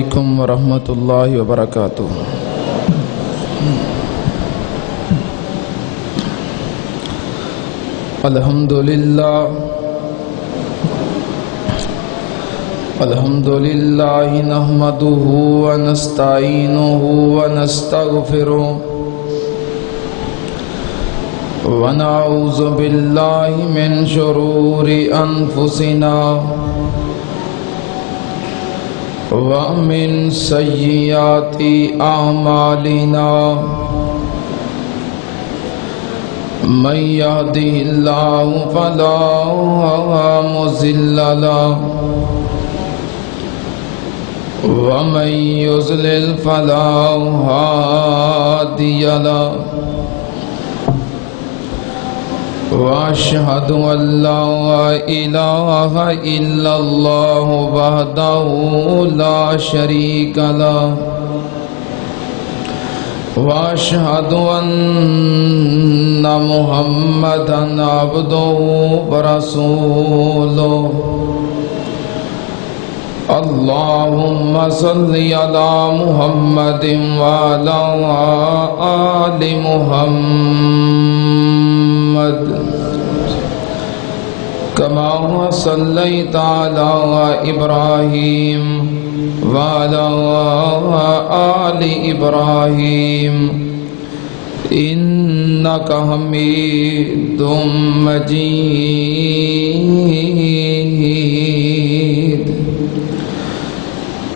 علیکم ورحمۃ اللہ وبرکاتہ۔ الحمدللہ نحمدہ ونستعینہ ونستغفرہ ونعوذ باللہ من شرور انفسنا ومن سیئات اعمالنا من یهده اللہ فلا مضل له ومن یضلل فلا هادی له واشهد ان لا اله الا الله وحده لا شريك له واشهد ان محمدا عبده ورسوله اللهم صل على محمد وعلى آل محمد كما صليت على إبراهيم وعلى آل إبراهيم إنك حميد مجيد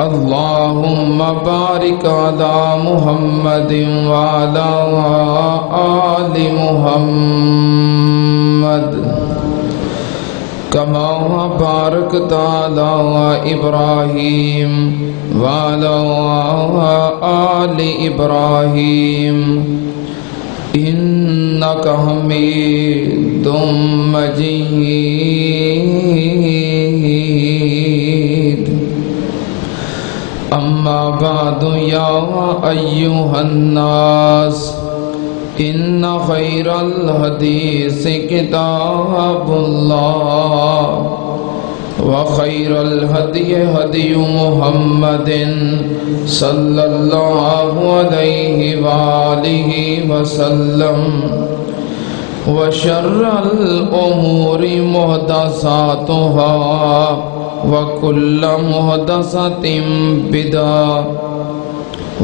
اللهم بارك على محمد وعلى آل محمد كما باركت على إبراهيم وعلى آل إبراهيم إنك حميد مجيد أما بعد يا أيها الناس إن خير الحديث كتاب الله وخير الهدي هدي محمد صلى الله عليه وآله وسلم وشر الأمور محدثاتها وكل محدثة بدعة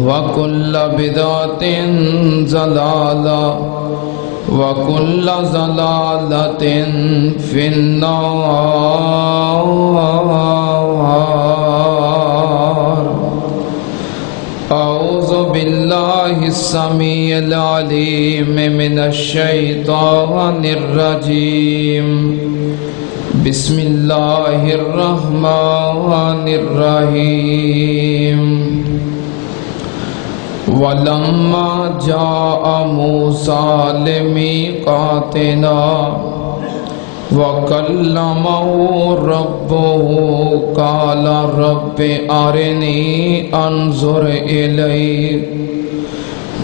وكل بدعة ضلالة وكل ضلالة في النار أعوذ بالله السميع العليم من الشيطان الرجيم بسم الله الرحمن الرحيم ولما جاء موسى لميقاتنا وكلمه ربه قال رب أرني أنظر إليك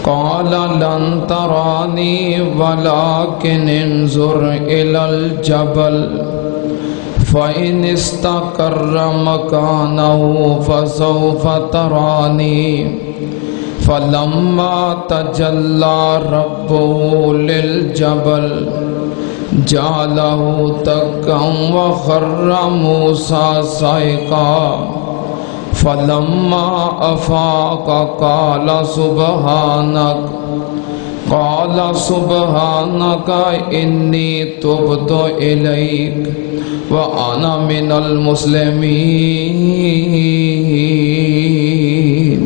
قال لن تراني ولكن انظر إلى الجبل فإن استقر مكانه فسوف تراني فلما تجلى ربه للجبل جعله دكا وخر موسى صعقا فلما أفاق قال سبحانك إني تبت إليك وأنا من المسلمين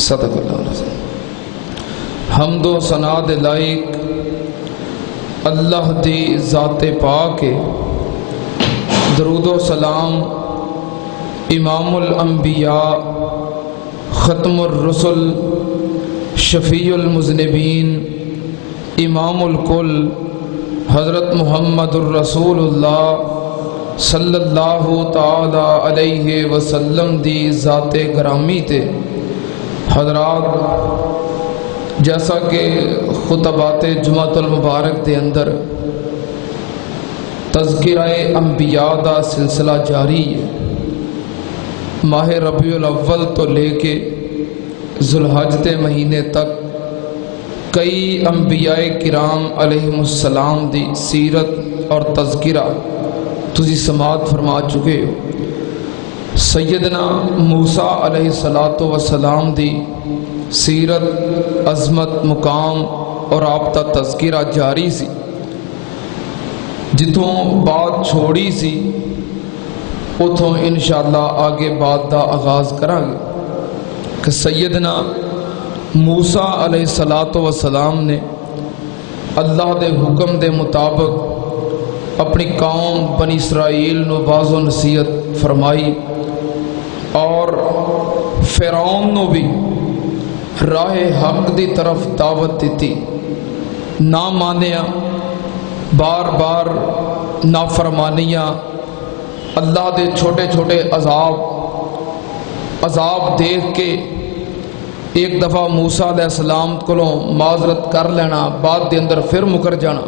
صدق اللہ العظیم۔ حمد و ثنا دے لائق اللہ دی ذات پاک ہے، درود و سلام امام الانبیاء ختم الرسل شفیع المذنبین امام الکل حضرت محمد الرسول اللہ صلی اللہ تعالی علیہ وسلم دی ذات گرامی تے۔ حضرات، جیسا کہ خطبات جمعۃ المبارک دے اندر تذکرہ انبیاء دا سلسلہ جاری ہے، ماہ ربیع الاول تو لے کے ذوالحج کے مہینے تک کئی انبیاء کرام علیہم السلام دی سیرت اور تذکرہ تسی سماعت فرما چکے ہو۔ سیدنا موسیٰ علیہ السلام دی سیرت، عظمت، مقام اور آپ کا تذکرہ جاری سی۔ جتوں بات چھوڑی سی اتوں انشاءاللہ آگے بات دا آغاز کریں گے کہ سیدنا موسیٰ علیہ السلام نے اللہ دے حکم دے مطابق اپنی قوم بنی اسرائیل نو واعظ و نصیحت فرمائی اور فرعون نو بھی راہ حق دی طرف دعوت دیتی، نہ مانیا، بار بار نافرمانیاں، اللہ دے چھوٹے چھوٹے عذاب دیکھ کے ایک دفعہ موسیٰ علیہ السلام کو معذرت کر لینا، بعد دے اندر پھر مکر جانا۔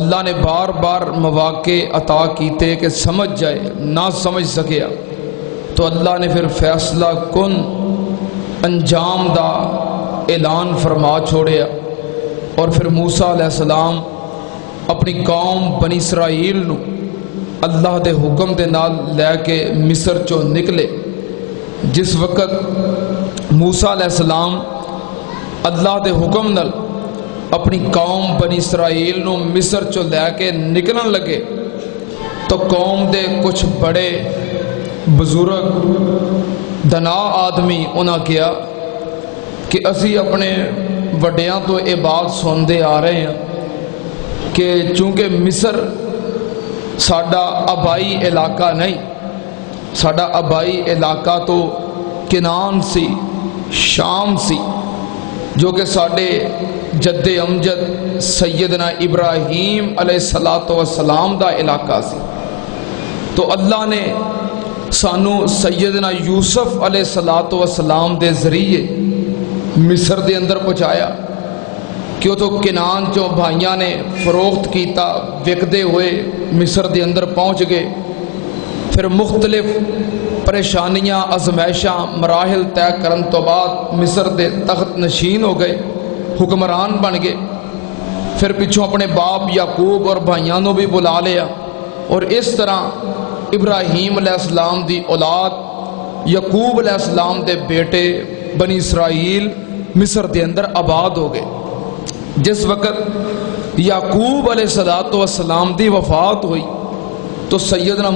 اللہ نے بار بار مواقع عطا کیتے کہ سمجھ جائے، نہ سمجھ سکیا تو اللہ نے پھر فیصلہ کن انجام دا اعلان فرما چھوڑیا، اور پھر موسیٰ علیہ السلام اپنی قوم بنی اسرائیل نو اللہ دے حکم دے نال لے کے مصر چوں نکلے۔ جس وقت موسیٰ علیہ السلام اللہ دے حکم نال اپنی قوم بنی اسرائیل نو مصر چوں لے کے نکلن لگے تو قوم دے کچھ بڑے بزرگ دنا آدمی انہاں کیا کہ اسی اپنے وڈیاں تو یہ بات سنتے آ رہے ہیں کہ چونکہ مصر ساڈا آبائی علاقہ نہیں، ساڈا آبائی علاقہ تو کنان سی، شام سی، جو کہ ساڈے جد امجد سیدنا ابراہیم علیہ السلام دا علاقہ سی۔ تو اللہ نے سانو سیدنا یوسف علیہ السلام دے ذریعے مصر دے اندر پہنچایا کہ وہ تو کنان چوں بھائیاں نے فروخت کیتا، وکدے ہوئے مصر دے اندر پہنچ گئے۔ پھر مختلف پریشانیاں، ازمائشاں، مراحل طے کرن تو بعد مصر دے تخت نشین ہو گئے، حکمران بن گئے۔ پھر پچھوں اپنے باپ یعقوب اور بھائیاں نو بھی بلا لیا، اور اس طرح ابراہیم علیہ السلام دی اولاد، یعقوب علیہ السلام دے بیٹے بنی اسرائیل مصر دے اندر آباد ہو گئے۔ جس وقت یعقوب علیہ السلام دی وفات ہوئی تو سیدنا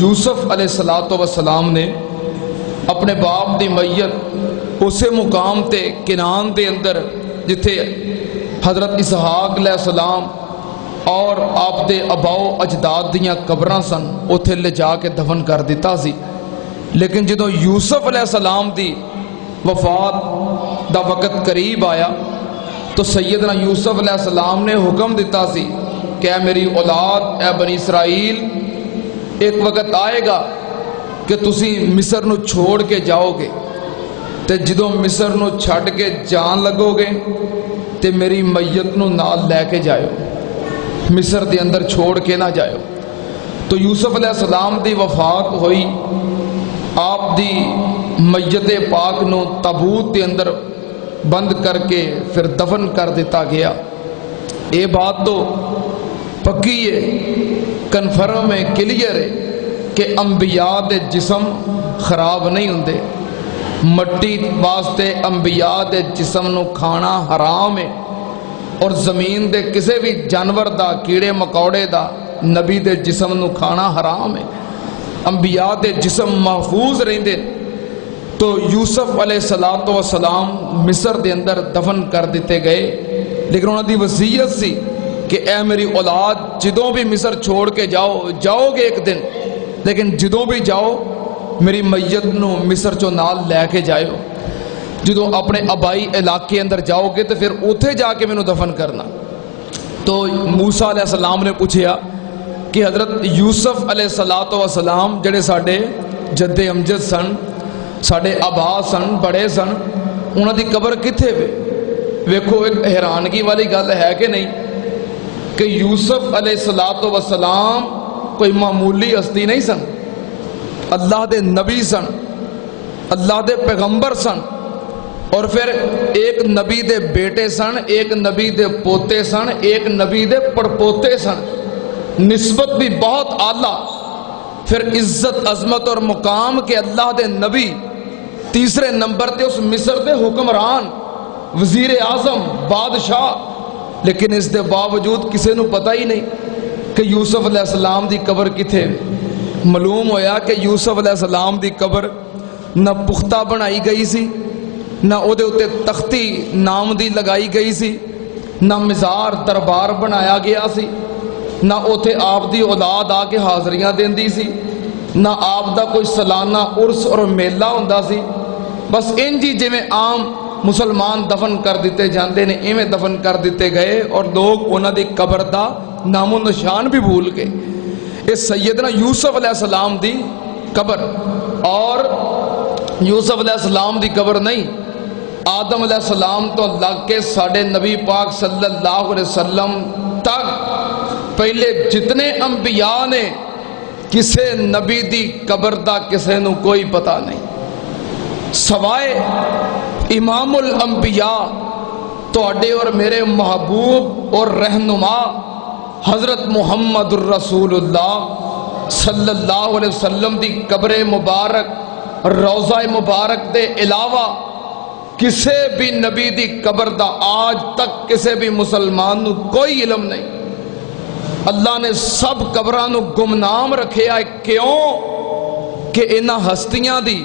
یوسف علیہ السلام نے اپنے باپ دی میت اسے مقام تے کنان دے اندر جتھے حضرت اسحاق علیہ السلام اور آپ دے اباؤ اجداد دیاں قبراں سن اتھے لے جا کے دفن کر دیتا سی۔ لیکن جدوں یوسف علیہ السلام دی وفات دا وقت قریب آیا تو سیدنا یوسف علیہ السلام نے حکم دیتا سی کہ اے میری اولاد، اے بنی اسرائیل، ایک وقت آئے گا کہ تسی مصر نو چھوڑ کے جاؤ گے، تے جدوں مصر نو چھڑ کے جان لگو گے تے میری میت نو نال لے کے جائیو، مصر دے اندر چھوڑ کے نہ جائیو۔ تو یوسف علیہ السلام دی وفات ہوئی، آپ دی میت پاک نو تابوت دے اندر بند کر کے پھر دفن کر دیتا گیا۔ یہ بات تو پکی ہے، کنفرم ہے، کلیئر ہے کہ انبیاء دے جسم خراب نہیں ہوندے، مٹی واسطے انبیاء دے جسم نو کھانا حرام ہے، اور زمین دے کسے بھی جانور دا، کیڑے مکوڑے دا نبی دے جسم نو کھانا حرام ہے۔ انبیاء دے جسم محفوظ رہندے۔ تو یوسف علیہ السلام مصر دے اندر دفن کر دیتے گئے، لیکن انہوں نے وصیت سی کہ اے میری اولاد، جدوں بھی مصر چھوڑ کے جاؤ گے ایک دن، لیکن جدوں بھی جاؤ میری میت نو مصر چوں نال لے کے جائیو۔ جدوں اپنے آبائی علاقے اندر جاؤ گے تو پھر اتھے جا کے مینوں دفن کرنا۔ تو موسیٰ علیہ السلام نے پوچھیا کہ حضرت یوسف علیہ السلام جڑے ساڈے جد امجد سن، ساڈے آبا سن، بڑے سن، انہاں دی قبر کتھے وے؟ ویکھو ایک حیرانگی والی گل ہے کہ نہیں کہ یوسف علیہ السلام کوئی معمولی ہستی نہیں سن، اللہ دے نبی سن، اللہ دے پیغمبر سن، اور پھر ایک نبی دے بیٹے سن، ایک نبی دے پوتے سن، ایک نبی دے پڑپوتے سن، نسبت بھی بہت اعلیٰ، پھر عزت عظمت اور مقام کے اللہ دے نبی، تیسرے نمبر تے اس مصر دے حکمران، وزیر اعظم، بادشاہ، لیکن اس دے باوجود کسے نو پتہ ہی نہیں کہ یوسف علیہ السلام دی قبر کتھے۔ معلوم ہویا کہ یوسف علیہ السلام دی قبر نہ پختہ بنائی گئی سی، نہ او دے اتے تختی نام دی لگائی گئی سی، نہ مزار دربار بنایا گیا سی، نہ اوتھے آپ دی اولاد آ کے حاضریاں دیندی سی، نہ آپ دا کوئی سالانہ عرس اور میلہ ہوندا سی۔ بس انجی جویں عام مسلمان دفن کر دیتے جاندے نے ایویں دفن کر دیتے گئے، اور لوگ انہاں دی قبر دا نام و نشان بھی بھول گئے۔ اس سیدنا یوسف علیہ السلام دی قبر، اور یوسف علیہ السلام دی قبر نہیں، آدم علیہ السلام تو لگ کے ساڑھے نبی پاک صلی اللہ علیہ وسلم تک پہلے جتنے انبیاء نے، کسے نبی دی قبر دا کسے نو کوئی پتہ نہیں، سوائے امام الانبیاء تواڈے اور میرے محبوب اور رہنما حضرت محمد الرسول اللہ صلی اللہ علیہ وسلم دی قبر مبارک، روضہ مبارک دے علاوہ کسے بھی نبی دی قبر دا آج تک کسے بھی مسلمان نو کوئی علم نہیں۔ اللہ نے سب قبراں نو گمنام رکھے آئے، کیوں؟ کہ انہاں ہستیاں دی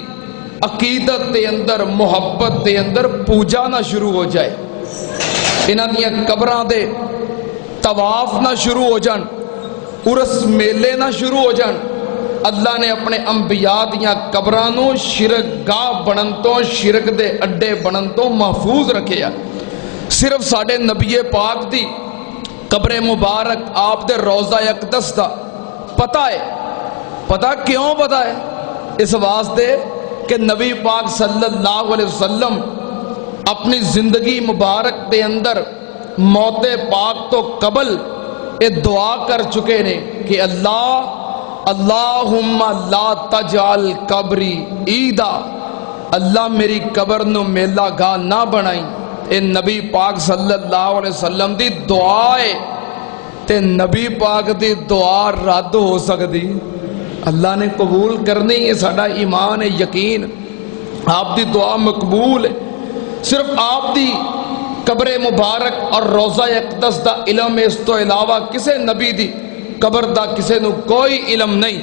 عقیدت دے اندر، محبت دے اندر پوجا نہ شروع ہو جائے، انہاں دیاں قبراں دے طواف نہ شروع ہو جان، عرس میلے نہ شروع ہو جان۔ اللہ نے اپنے انبیاء دیاں قبراں نو شرک گاہ بنن تو، شرک دے اڈے بنن تو محفوظ رکھے۔ صرف ساڑھے نبی پاک دی قبر مبارک، آپ دے روضہ اقدس دا پتہ ہے۔ پتہ کیوں پتہ ہے؟ اس واسطے کہ نبی پاک صلی اللہ علیہ وسلم اپنی زندگی مبارک دے اندر موت پاک تو قبل اے دعا کر چکے نے کہ اللہم لا تجعل قبری عیدا، اللہ میری قبر نو میلہ گاہ نہ بنائی۔ اے نبی پاک صلی اللہ علیہ وسلم دی دعا ہے، تے نبی پاک دی دعا رد ہو سکتی؟ اللہ نے قبول کرنی ہے، ساڈا ایمان ہے، یقین، آپ دی دعا مقبول ہے۔ صرف آپ دی قبر مبارک اور روضہ اقدس دا علم ہے، اس تو علاوہ کسے نبی دی قبر دا کسے نو کوئی علم نہیں۔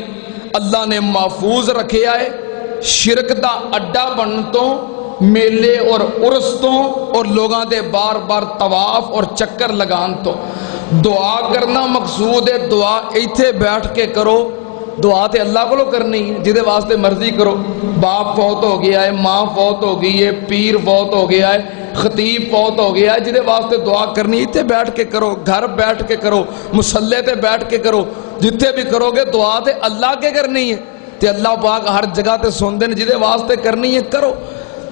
اللہ نے محفوظ رکھے آئے شرک دا اڈا بن تو، میلے اور عرس تو، اور لوگاں دے بار بار طواف اور چکر لگان تو۔ دعا کرنا مقصود ہے، دعا ایتھے بیٹھ کے کرو، دعا تے اللہ کو کرنی ہے، جدے واسطے مرضی کرو۔ باپ فوت ہو گیا ہے، ماں فوت ہو گئی ہے، پیر فوت ہو گیا ہے، خطیب فوت ہو گیا ہے، جدے واسطے دعا کرنی تے بیٹھ کے کرو، گھر بیٹھ کے کرو، مصلے تے بیٹھ کے کرو، جتھے بھی کرو گے دعا تے اللہ کے کرنی ہے، تے اللہ پاک ہر جگہ تے سن دین، جدے واسطے کرنی ہے کرو۔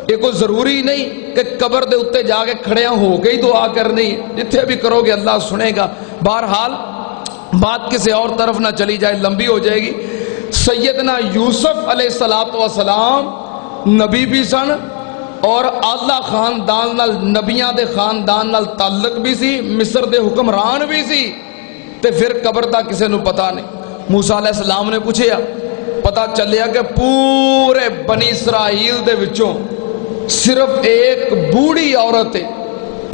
یہ کوئی ضروری نہیں کہ قبر دے اتے جا کے کھڑیاں ہو کے ہی دعا کرنی ہے، جتھے بھی کرو گے اللہ سنے گا۔ بہرحال بات کسی اور طرف نہ چلی جائے، لمبی ہو جائے گی۔ سیدنا یوسف علیہ السلام نبی بھی سن، اور اعلیٰ خاندان نال، نبیاں دے خاندان نال تعلق بھی سی، مصر دے حکمران بھی سی، تے پھر قبر دا کسے نو پتہ نہیں۔ موسیٰ علیہ السلام نے پوچھیا، پتہ چلیا کہ پورے بنی اسرائیل دے وچوں صرف ایک بوڑھی عورت ہے،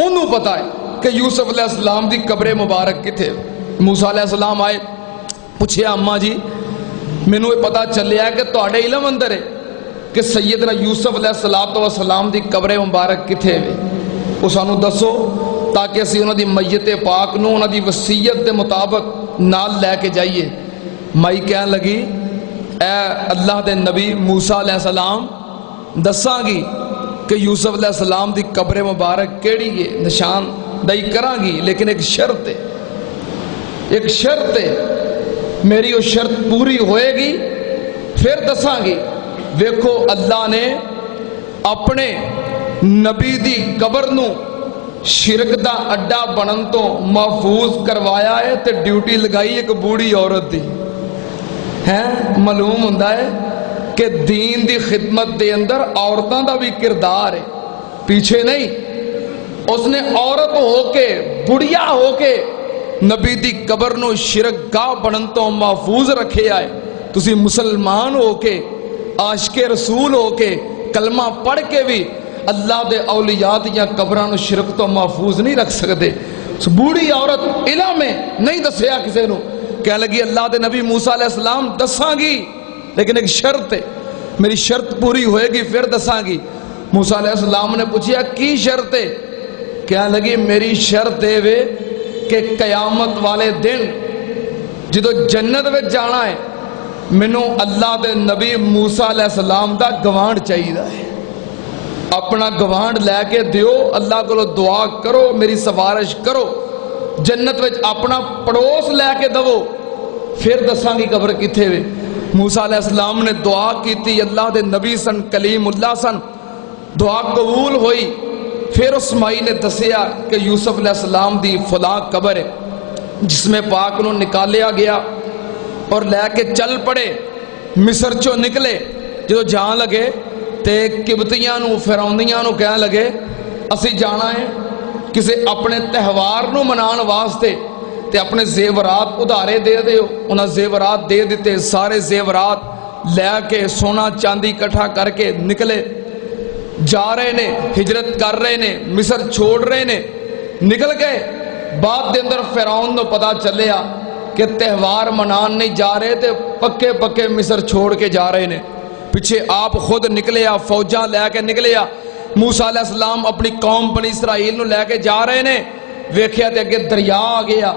انہوں پتہ ہے کہ یوسف علیہ السلام دی قبر مبارک کتھے۔ موسیٰ علیہ السلام آئے، پوچھیا اماں جی مینوں یہ پتہ چلیا کہ تواڈے علم اندر ہے کہ سیدنا یوسف علیہ السلام دی قبر مبارک کتھے وے، وہ سانو دسو تاکہ اسی انہاں دی میت پاک نو انہاں دی وصیت دے مطابق نال لے کے جائیے۔ مائی کہن لگی، اے اللہ دے نبی موسیٰ علیہ السلام دساں گی کہ یوسف علیہ السلام دی قبر مبارک کیڑی ہے، نشان دائی کراں گی، لیکن ایک شرط ہے، ایک شرط ہے، میری وہ شرط پوری ہوئے گی پھر دساں گی۔ ویکھو اللہ نے اپنے نبی دی قبر نو شرک دا اڈا بنن تو محفوظ کروایا ہے، تے ڈیوٹی لگائی ایک بوڑھی عورت دی ہے۔ معلوم ہوندہ ہے کہ دین دی خدمت دے اندر عورتاں دا بھی کردار ہے، پیچھے نہیں۔ اس نے عورت ہو کے، بڑھیا ہو کے نبی دی قبر نو شرک گاہ بنن تو محفوظ رکھے آئے۔ تسی مسلمان ہو کے، عاشق رسول ہو کے، کلمہ پڑھ کے بھی اللہ دے اولیاء یا قبراں نو شرک تو محفوظ نہیں رکھ سکتے۔ بوڑھی عورت علم میں نہیں دسیا کسی نو، کہنے لگی اللہ دے نبی موسیٰ علیہ السلام دساں گی لیکن ایک شرط ہے، میری شرط پوری ہوئے گی پھر دساں گی۔ موسیٰ علیہ السلام نے پوچھیا کی شرط ہے؟ کہنے لگی میری شرط ہے وے کہ قیامت والے دن جدو جنت میں جانا ہے مینوں اللہ دے نبی موسیٰ علیہ السلام دا گوانڈ چاہیے ہے، اپنا گوانڈ لے کے دیو، اللہ کو دعا کرو، میری سفارش کرو، جنت میں اپنا پڑوس لے کے دو، پھر دساں گی قبر کتھے وے۔ موسیٰ علیہ السلام نے دعا کی تھی، اللہ دے نبی سن، کلیم اللہ سن، دعا قبول ہوئی۔ پھر اس مائی نے دسیا کہ یوسف علیہ السلام دی فلاں قبر ہے جس میں پاک انہوں نکالیا گیا اور لے کے چل پڑے، مصر چو نکلے، جو جان لگے تے قبطیاں نو، فرعونیاں نو کہنے لگے اسی جانا ہے کسے اپنے تہوار نو منان واسطے تے اپنے زیورات ادھارے دے دیو۔ انہاں زیورات دے دیتے، سارے زیورات لے کے سونا چاندی کٹھا کر کے نکلے، جا رہے نے، ہجرت کر رہے نے، مصر چھوڑ رہے نے، نکل گئے۔ بعد دے اندر فرعون نو پتا چلیا کہ تہوار منان نہیں جا رہے تے پکے پکے مصر چھوڑ کے جا رہے نے۔ پیچھے آپ خود نکلیا، فوجاں لے کے نکلیا، موسیٰ علیہ السلام اپنی قوم بنی اسرائیل نو لے کے جا رہے نے، ویکھیا تے اگے دریا آ گیا۔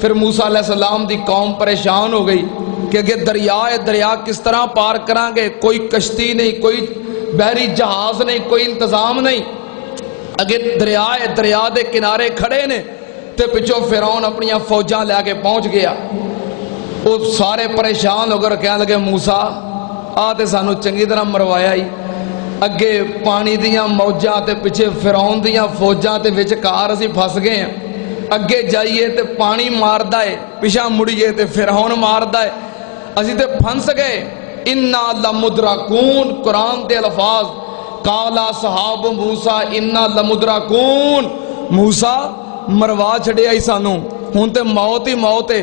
پھر موسیٰ علیہ السلام دی قوم پریشان ہو گئی کہ اگے دریا ہے، دریا کس طرح پار کران گے، کوئی کشتی نہیں، کوئی بحری جہاز نہیں، کوئی انتظام نہیں، اگے دریا ہے، دریا دے کنارے کھڑے نے تے پچھو فرعون اپنی فوجاں لے کے پہنچ گیا۔ وہ سارے پریشان ہو کر کہنے لگے موسیٰ آتے سانو چنگی طرح مروایا ہی، اگے پانی دیاں موجاں تے پچھے فرعون دیاں فوجاں تے وچ کار اسی پھس گئے ہیں، اگے جائیے تے پانی ماردا ہے، پیچھے مڑیے تے فرعون ماردا ہے، اسی تے پھنس گئے۔ انا لمدرکون، قرآن دے الفاظ، قالا صحاب موسیٰ انا لمدرکون، موسیٰ مروا چھڑیا ہی سانو، ہون تے موت ہی موت ہے،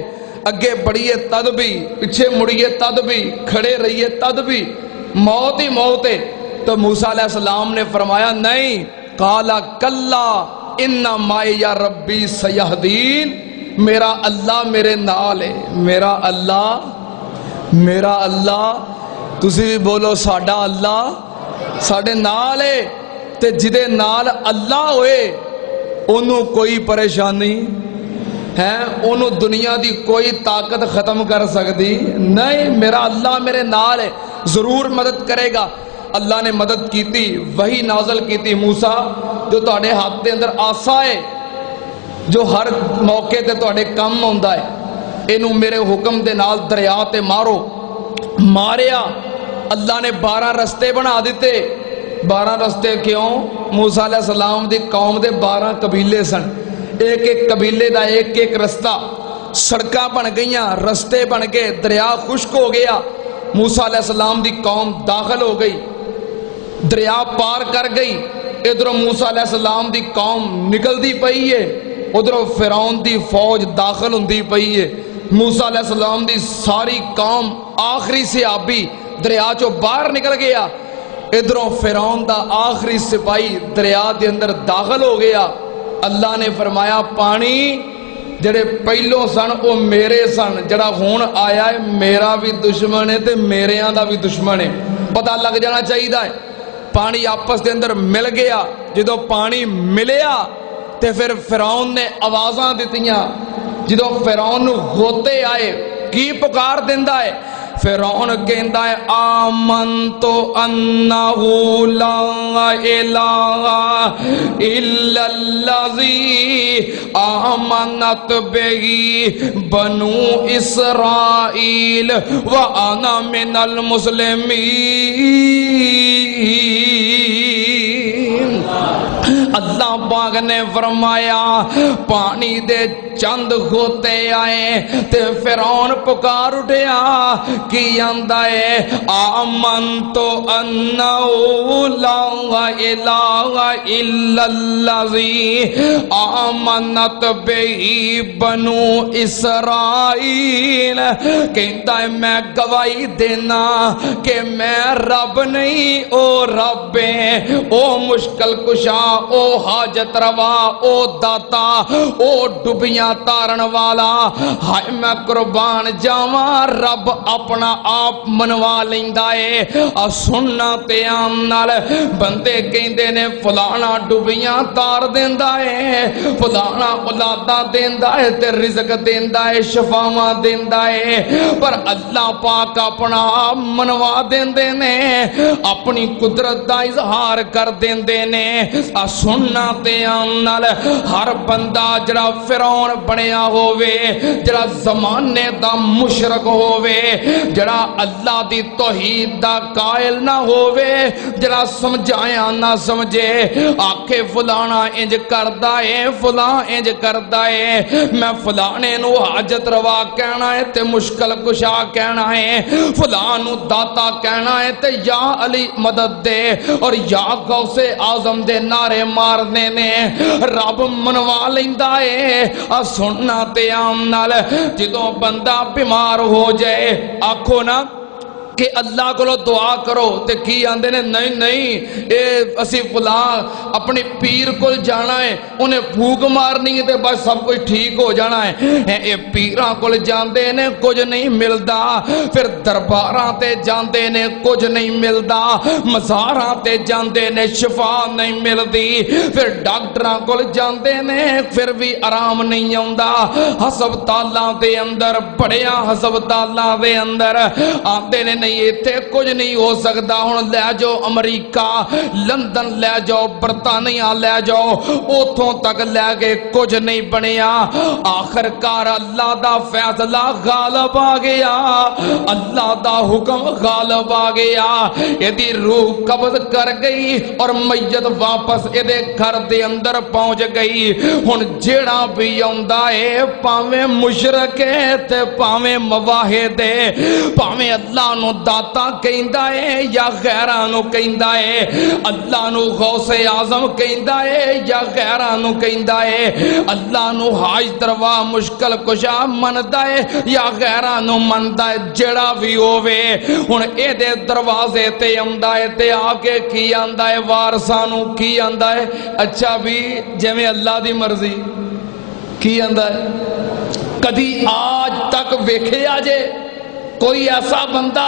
اگے بڑھیے تد بھی، پچھے مڑیے تد بھی، کھڑے رہیے تد بھی، موت ہی موت ہے۔ تو موسیٰ علیہ السلام نے فرمایا نہیں، قالا کلا ان معی یا ربی سیہدین، میرا اللہ میرے نال ہے، میرا اللہ، تسی بھی بولو ساڈا اللہ ساڈے نال ہے، تے جدے نال اللہ ہوئے انہوں کوئی پریشانی ہے، انہوں دنیا دی کوئی طاقت ختم کر سکتی نہیں، میرا اللہ میرے نال ہے، ضرور مدد کرے گا۔ اللہ نے مدد کی تھی، وہی نازل کی تھی، موسیٰ جو تہاڈے ہاتھ دے اندر آسا ہے، جو ہر موقع تے تہاڈے کم ہوندا ہے، اینوں میرے حکم دے نال دریا تے مارو۔ ماریا، اللہ نے 12 رستے بنا دیتے۔ 12 رستے کیوں؟ موسیٰ علیہ السلام دی قوم دے 12 قبیلے سن، ایک ایک قبیلے دا ایک ایک رستہ، سڑکاں بن گئیاں، رستے بن گئے، دریا خشک ہو گیا، موسیٰ علیہ السلام دی قوم داخل ہو گئی، دریا پار کر گئی، ادھروں موسیٰ علیہ السلام دی قوم نکل دی پئی ہے، ادھروں فرعون دی فوج داخل ہوندی پئی ہے۔ موسیٰ علیہ السلام دی ساری قوم آخری صحابی دریا چو باہر نکل گیا، ادھروں فرعون دا آخری سپاہی دریا دے اندر داخل ہو گیا۔ اللہ نے فرمایا پانی جڑے پہلوں سن وہ میرے سن، جڑا ہون آیا ہے میرا بھی دشمن ہے تے میریاں دا بھی دشمن ہے، پتہ لگ جانا چاہیے ہے۔ پانی آپس دے اندر مل گیا، جدو پانی ملیا تے پھر فرعون نے آوازاں دتیاں، جدو فرعون ہوتے آئے کی پکار دیندا ہے؟ فرعون کہندا ہے آمنتو انہو لا الہ الا الذی آمنت بہی بنو اسرائیل وانا من المسلمین۔ اللہ پاک نے فرمایا پانی دے چند ہوتے آئے تے فرعون پکار اٹھیا کی آندا ہے آمنتو انہو لا الہ الا الذی آمنت بہی بنو اسرائیل کہتا ہے میں گواہی دینا کہ میں رب نہیں او رب ہے او مشکل کشا او حاجت روا او داتا او ڈبیاں تارن والا ہائے میں قربان جاواں رب اپنا آپ منوا لیندا ہے سننا تے آن نال بندے کہندے نے فلانا ڈبیاں تار دیندا ہے فلانا اولاداں دیندا ہے تے رزق دیندا ہے شفاواں دیندا ہے پر اللہ پاک اپنا آپ منوا دیندے نے اپنی قدرت دا اظہار کر دیندے نے سننا تے آن نال ہر بندہ جڑا فرعون بنیا ہووے جڑا زمانے دا مشرک ہووے جڑا اللہ دی توحید دا قائل نہ ہووے جڑا سمجھایا نہ سمجھے آکھے فلانا انج کردا ہے فلاں انج کردا ہے میں فلانے نو حاجت روا کہنا ہے تے مشکل کشا کہنا ہے فلاں نو داتا کہنا ہے تے یا علی مدد دے اور یا غوث اعظم دے نعرے مارنے نے رب منوا لیندا ہے سننا تے عام نال جدوں بندہ بیمار ہو جائے آکھو نا کہ اللہ کو دعا کرو تے کی آندے نے نہیں نہیں اے اسی فلاں اپنی پیر کو جانا ہے انہیں پھوک مارنی ہے تے بس سب کچھ ٹھیک ہو جانا ہے اے پیراں کو جاندے نے کچھ نہیں ملدا پھر درباراں تے جاندے نے کچھ نہیں ملدا مزاراں تے جاندے نے شفا نہیں ملدی پھر ڈاکٹراں کو جاندے نے پھر بھی آرام نہیں آوندا ہسپتالاں دے اندر بڑیاں ہسپتالاں دے اندر آندے نے نہیں ایتھے کچھ نہیں ہو سکتا ہن لے جاؤ امریکہ لندن لے جاؤ برطانیہ لے جاؤ اوتھوں تک لے گئے کچھ نہیں بنیا آخر کار اللہ دا فیصلہ غالب آ گیا اللہ دا حکم غالب آ گیا ایدی روح قبض کر گئی اور میت واپس ایدے گھر دے اندر پہنچ گئی ہن جیڑا بھی آندا ہے پاویں مشرک ہے تے پاویں موحد ہے پاویں اللہ نو داتا کہندا ہے یا غیراں نو کہندا ہے اللہ نو غوث اعظم کہندا ہے یا غیراں نو کہندا ہے اللہ نو حاجت روا مشکل کشا مندا ہے یا غیراں نو مندا ہے جڑا بھی ہووے ہن اے دے دروازے تے آندا ہے تے آ کے کی آندا ہے وارثاں نو کی آندا ہے اچھا بھی جویں اللہ دی مرضی کی آندا ہے کدی آج تک ویکھیا جے کوئی ایسا بندہ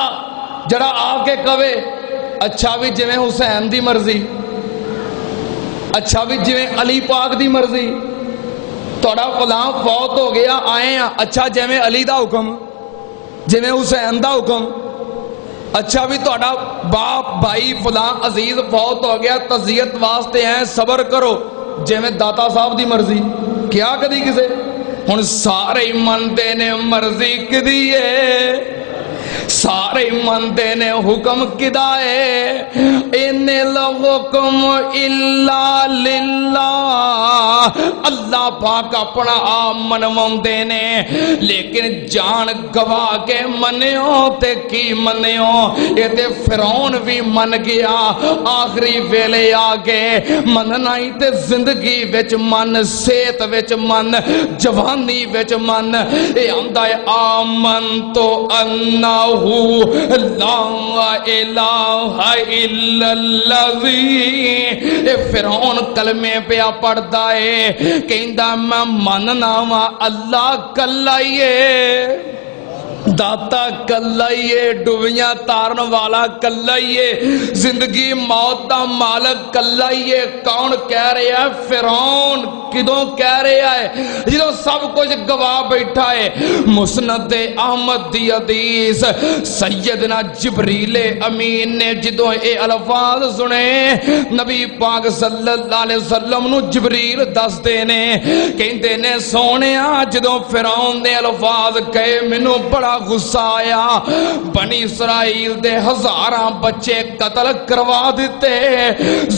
جڑا آ کے کہے اچھا بھی جویں حسین دی مرضی اچھا بھی جویں علی پاک دی مرضی توڑا فلاں فوت ہو گیا آئے ہیں اچھا جویں علی دا حکم جویں حسین دا حکم اچھا بھی توڑا باپ بھائی فلاں عزیز فوت ہو گیا تعزیت واسطے ہیں صبر کرو جویں داتا صاحب دی مرضی کیا کدی کسے ہن سارے مندے نے مرضی کدی ہے سارے مندے نے حکم کدا ہے ان الحکم الا للہ اللہ پاک اپنا آپ منواندے نے لیکن جان گوا کے منیو تے کی منیو یہ تے فرعون بھی من گیا آخری ویلے آگے مننا ہی تے زندگی وچ من صحت وچ من جوانی وچ من اے آندا ہے آمنتو انہ لا الہ الا الذی فرعون کلمے پہ پڑھدا ہے کہندا میں مننا وا اللہ کلا ہی ہے داتا کلا ہی ہے ڈوبیاں تارن والا کلا ہی ہے زندگی موت دا مالک کلا ہی ہے کون کہہ رہا ہے فرعون کدوں کہہ رہا ہے جدوں سب کچھ گواہ بیٹھا ہے مسند احمد دی حدیث سیدنا جبریل امین نے جدوں اے الفاظ سنے نبی پاک صلی اللہ علیہ وسلم نو جبریل دس دینے کہندے نے سونیا جدوں فرعون نے الفاظ کہے مینوں بڑا بڑا غصہ آیا، بنی اسرائیل دے ہزاراں بچے قتل کروا دیتے،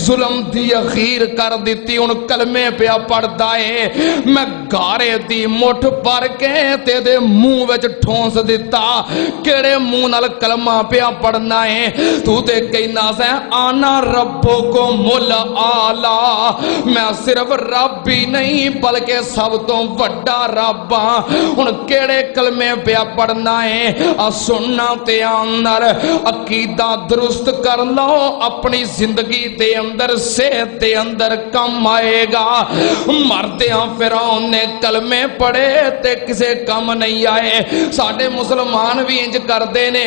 ظلم دی اخیر کر دیتی، ان کلمے پہ پڑھدا ہے، میں گارے دی مٹھ پر کے تے دے منہ وچ ٹھونس دیتا، کیڑے منہ نال کلمہ پہ پڑھنا ہے، تو تے کہنا سے آنا ربکم الاعلی، میں صرف رب ہی نہیں بلکہ سب تو وڈا رب ہاں، ہن کیڑے کلمے پہ پڑھنا ہے، سننا تے اندر عقیدہ درست کر لو، اپنی زندگی دے اندر صحت دے اندر کم آئے گا۔ مردیاں فرعون نے کلمے پڑھے تے کسے کم نہیں آئے، ساڈے مسلمان بھی انج کردے نے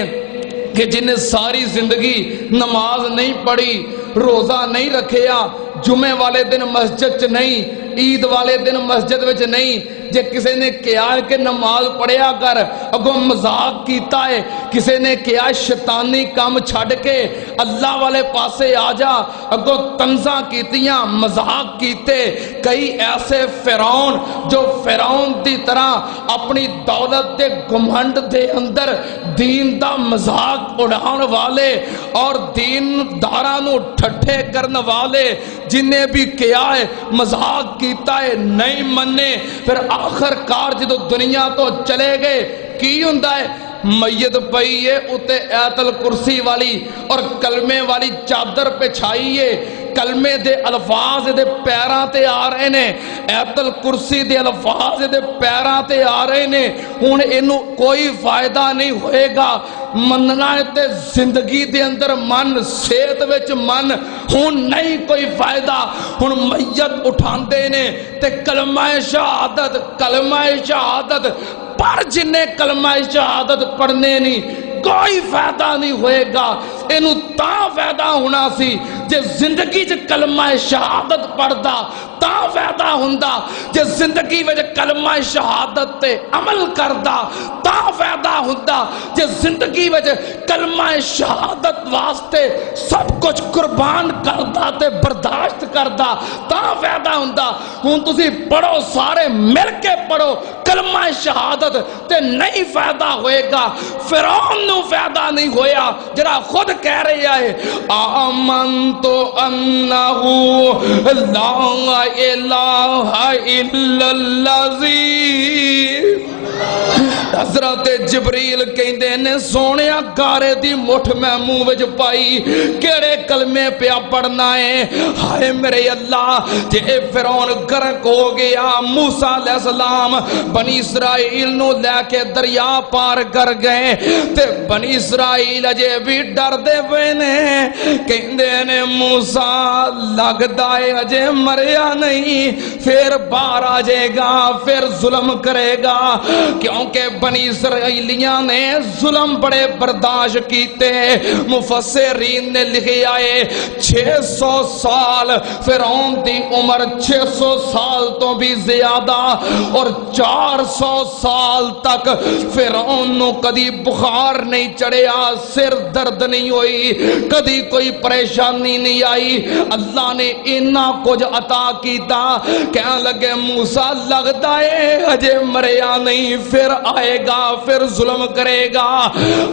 کہ جن نے ساری زندگی نماز نہیں پڑھی، روزہ نہیں رکھیا، جمعے والے دن مسجد چ نہیں، عید والے دن مسجد وچ نہیں، جے کسی نے کیا ہے کہ نماز پڑھیا کر، اگوں مذاق کیتا ہے، کسی نے کیا شیطانی کام چھڑ کے اللہ والے پاسے آ جا، اگوں تنزاں کیتیاں، مذاق کیتے۔ کئی ایسے فرعون جو فرعون دی طرح اپنی دولت دے گھمنڈ دے اندر دین دا مذاق اڑان والے اور دین داراں نو ٹھٹھے کرن والے، جنہیں بھی کیا ہے مذاق کیتا ہے، نہیں مننے، پھر آخر کار جدو دنیا تو چلے گئے کی ہوندا ہے، میت پئی ہے اتے آیت الکرسی والی اور کلمے والی چادر پہ چھائیے، کلمے دے الفاظ دے پیراں تے آ رہے نے، آیت الکرسی دے الفاظ دے پیراں تے آ رہے نے، ہن اینو کوئی فائدہ نہیں ہوئے گا، مننا ہے تے زندگی دے اندر من، صحت وچ من، ہن نہیں کوئی فائدہ، ہن میت اٹھاندے نے تے کلمہ شہادت، کلمہ شہادت، پر جنہیں کلمہ شہادت پڑھنے نہیں کوئی فائدہ نہیں ہوئے گا، اینو تاں فائدہ ہونا سی جے زندگی چ کلمہ شہادت پڑھدا، تاں فائدہ ہوندا جے زندگی وچ کلمہ شہادت تے عمل کردا، تاں فائدہ ہوندا جے زندگی وچ کلمہ شہادت واسطے سب کچھ قربان کردا تے برداشت کردا، تاں فائدہ ہوندا۔ ہن تسی پڑھو، سارے مل کے پڑھو کلمہ شہادت تے نہیں فائدہ ہوئے گا، فرعون نو فائدہ نہیں ہویا جڑا خود کہہ رہا ہے آمنت انہ لا الہ الا الذی، حضرت جبریل کہندے نے سونیا گارے دی مٹھ میں منہ وچ پائی، کیڑے کلمے پیا پڑھنا ہے، ہائے میرے اللہ جے فرعون غرق ہو گیا، موسیٰ علیہ السلام بنی اسرائیل نو لے کے دریا پار کر گئے تے بنی اسرائیل اجے بھی ڈر دے پے نے، کہندے نے موسیٰ لگدا ہے اجے مریا نہیں، پھر باہر آ جائے گا، پھر ظلم کرے گا، کیونکہ بنی اسرائیلیاں نے ظلم بڑے برداشت کیتے۔ مفسرین نے لکھے آئے 600 سال فرعون دی عمر 600 سال تو بھی زیادہ، اور 400 سال تک فرعون نو کدی بخار نہیں چڑھیا، سر درد نہیں ہوئی، کدی کوئی پریشانی نہیں آئی، اللہ نے اتنا کچھ عطا کیتا، کہنے لگے موسیٰ لگتا ہے اجے مریا نہیں، پھر آئے گا، پھر ظلم کرے گا۔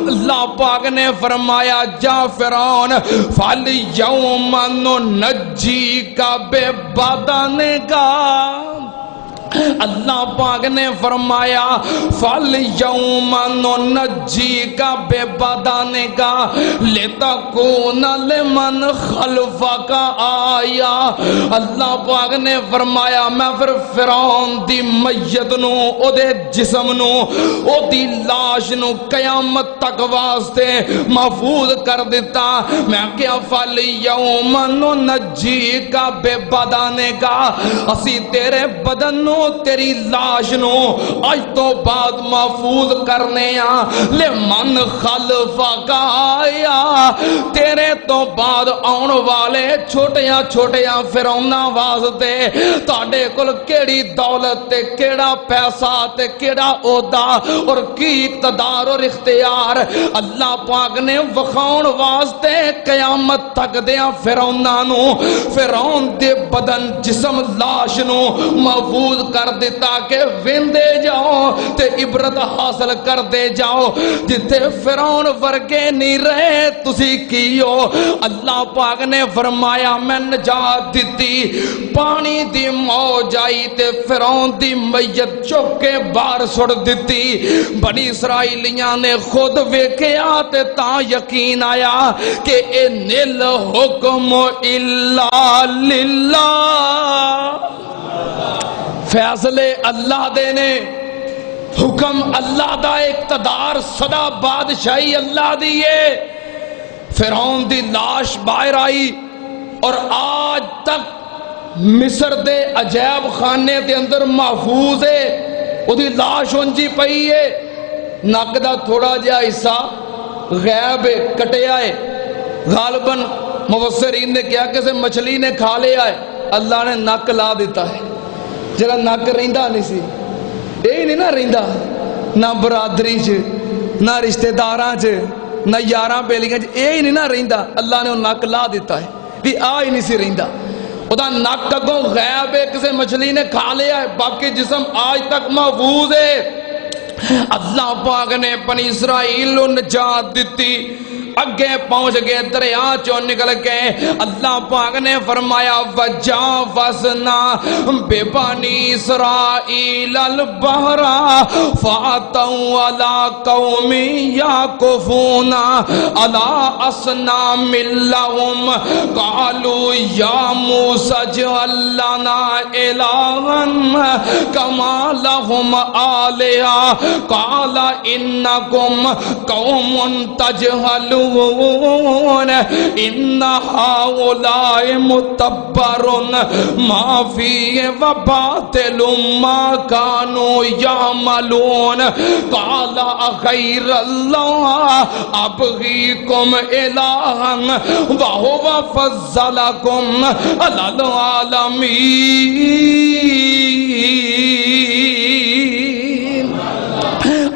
اللہ پاک نے فرمایا جا فرعون فَالْيَوْمَ نُنَجِّيكَ بِبَدَنِكَ، اللہ پاک نے فرمایا فَالْيَوْمَ نُنَجِّيكَ بِبَدَنِكَ لِتَكُونَ لِمَنْ خَلْفَكَ آیَةً، اللہ پاک نے فرمایا میں پھر فرعون دی میت نو، او دے جسم نو، او دی لاش نو قیامت تک واسطے محفوظ کر دیتا، میں کیا فَالْيَوْمَ نُنَجِّيكَ بِبَدَنِكَ، اسی تیرے بدن نو، تیری لاش نو آج تو بعد محفوظ کرنے لمن خلفک آیا، تیرے تو بعد آن والے چھوٹیاں چھوٹیاں فرعوناں واسطے تاڑے کل کیڑی دولت تے کیڑا پیسہ تے کیڑا عہدہ اور کی اقتدار اور اختیار بار اللہ پاک نے وکھاؤن واسطے قیامت تک دیاں فرعوناں نو فرعون دے بدن جسم لاش نو محفوظ کر دیتا کہ ویندے جاؤ تے عبرت حاصل کر دے جاؤ جتے فرعون ورگے نہیں رہے تسی کیو اللہ پاک نے فرمایا میں نجات دیتی پانی دی موج آئی تے فرعون دی میت چک کے باہر سڑ دیتی بنی اسرائیلیاں نے خود ویکھیا تے تاں یقین آیا کہ اے نیل حکم الا للہ فیصلے اللہ دے نے حکم اللہ دا اقتدار صدا بادشاہی اللہ دیئے فرعون دی لاش باہر آئی اور آج تک مصر دے عجائب خانے دے اندر محفوظ ہے وہ دی لاش انجی پئی ہے نک دا تھوڑا جہا حصہ غیب ہے کٹیا ہے غالباً مفسرین نے کیا کہ مچھلی نے کھا لیا ہے اللہ نے نک لا دیتا ہے جڑا نک رہندا نہیں سی یہی نہیں نہ رہندا نہ برادری چ نہ رشتہ داراں چ نہ یاراں بیلیاں چ یہی نہیں نہ رہندا اللہ نے وہ نک لا دیتا ہے بھی آ ہی نہیں سی رہندا ادا نک اگوں غیب ہے کسی مچھلی نے کھا لیا ہے باقی جسم آج تک محفوظ ہے اللہ پاک نے بنی اسرائیل کو نجات دیتی اگے پہنچ گئے دریا چوں نکل گئے اللہ پاک نے فرمایا وجاوزنا ببنی اسرائیل البحر فاتوا علی قوم یعکفون علی اصنام لهم قالوا یا موسی اجعل لنا الہا کما لهم آلہہ قال انکم قوم تجہلون ان هؤلاء متبر ما فيه وباطل ما كانوا يعملون قال غير الله ابغيكم الها وهو فضلكم على العالمين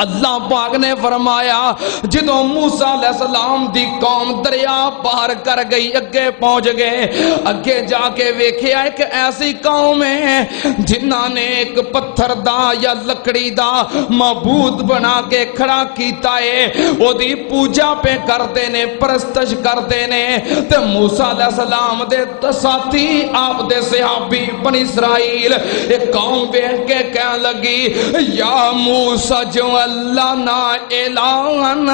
اللہ پاک نے فرمایا جدوں موسیٰ علیہ السلام دی قوم دریا پار کر گئی اگے پہنچ گئے اگے جا کے ویکھیا ایک ایسی قوم ہے جنہاں نے ایک پتھر دا یا لکڑی دا معبود بنا کے کھڑا کیتا ہے وہ دی پوجا پہ کرتے نے پرستش کرتے نے تے موسیٰ علیہ السلام دے ساتھی آپ دے صحابی بنی اسرائیل ایک قوم بیٹھ کے کہنے لگی یا موسیٰ جو اللہ نا اعلان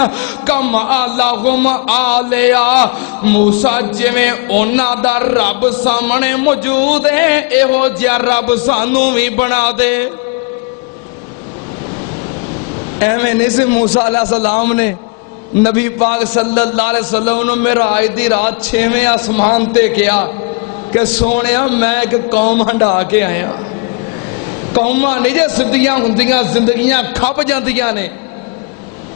کما لہم آلیا موسیٰ جی میں اونا دا رب سامنے موجود ہے ایہو جیا رب سانو بھی بنا دے ایمیں نہیں سے موسیٰ علیہ السلام نے نبی پاک صلی اللہ علیہ وسلم نے میرا آئی دی رات 6ویں آسمان تے کیا کہ سونیا میں ایک قوم ہنڈا کے آیا قوماں نہیں جے سدیاں ہندیاں زندگیاں کھپ جاندیاں نے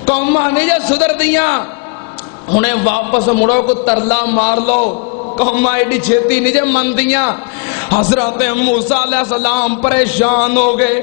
قوماں نہیں جے سدر دیاں انہیں واپس مڑو کو ترلا مار لو قوماں ایڈی چھتی نہیں جے من دیاں حضرت موسیٰ علیہ السلام پریشان ہو گئے